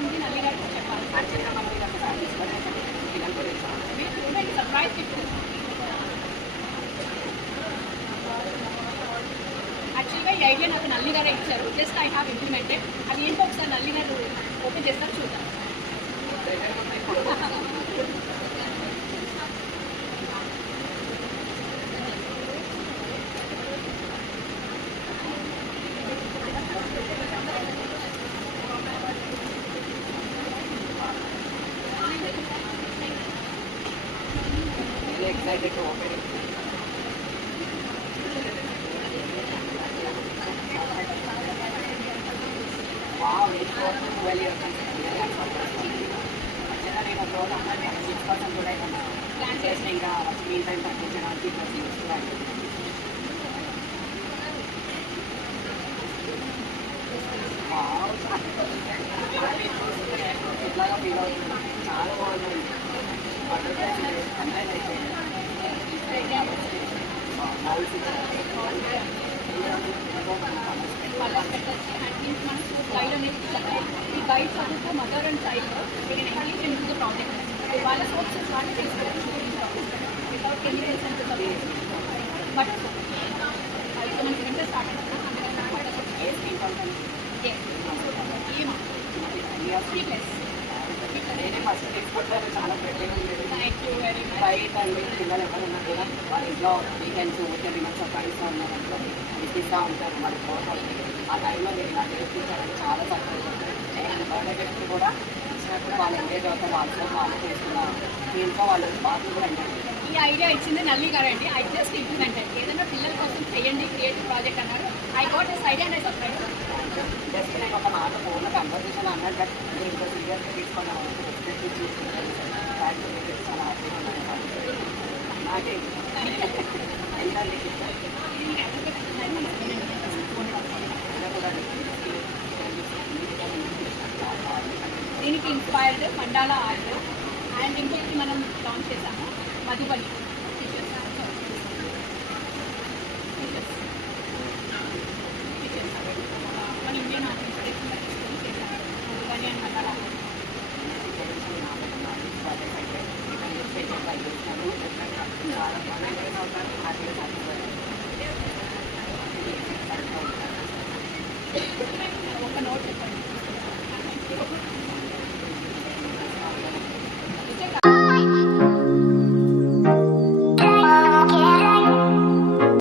ఉంది నల్లి గారికి చెప్పాలి. మీరు చూడండి సర్ప్రైజ్ గిఫ్ట్. యాక్చువల్గా ఈ ఐడియా నాకు నల్లి గారే ఇచ్చారు. Just I have implemented. అది ఏంటో ఒకసారి నల్లి గారు ఓపెన్ చేస్తారు చూద్దాం. Excited to open it. Wow, it's working well here. నేను ఒక రోజు అమ్మాయి 6% కూడా ప్లాన్ చేసిన ఇంకా స్క్రీన్ టైం తగ్గించడానికి ప్లస్ యూస్ఫుల్. ఇట్లాగా ఫీల్ అవుతుంది. చాలా బాగుంది. ఈ గైడ్ చదువుతూ mother and child English into problem వాళ్ళ సోర్సెస్ వాళ్ళు తెలుసుకోవచ్చు వితౌట్ కెమికల్స్ అండ్ బట్ మనకి వింటర్ స్టార్ట్ నేనే ఫస్ట్ తీసుకుంటాను. చాలా ఫ్రెండ్లీగా ఉండేది. Thank you very much. బయట అండి పిల్లలు ఎవరున్నా కూడా వాళ్ళ ఇంట్లో వీకెండ్స్ ఊరికే మంచిగా ఫ్రెండ్స్ ఉన్నారంటే ఇప్పిస్తూ ఉంటారు. వాళ్ళ ఫోటో ఆ టైంలో మీరు ఇలా చేసుకుంటారని చాలా తక్కువ. నేను బర్త్డే గిఫ్ట్ కూడా ఇచ్చినప్పుడు వాళ్ళు ఎంగేజ్ అవుతారు. వాళ్ళతో వాళ్ళు చేసుకున్నారు. దీంట్లో వాళ్ళు బాగా కూడా ఎంజాయ్ చేస్తారు. ఈ ఐడియా ఇచ్చింది నల్లి గారండి. I just implemented. ఏదైనా పిల్లల కోసం చేయండి క్రియేటివ్ ప్రాజెక్ట్ అన్నారు. I got this idea and I subscribe. Just నేను ఒక మాట ఫోన్లో కన్వర్సేషన్ అన్నాడు బట్ మీరు ఇంకో సీరియస్గా తీసుకున్నాను. చాలా హ్యాపీగా ఉన్నాను. నాకే దీనికి ఇన్స్పైర్డ్ మండాలా ఆర్ట్ అండ్ ఇంకొకటి మనం లాంచ్ చేసాము మధుబని మన ఇండియన్ ఆర్ట్ ఇన్స్పిరేషన్ చేశాము. మధుబని అండ్ మండాలా చాలా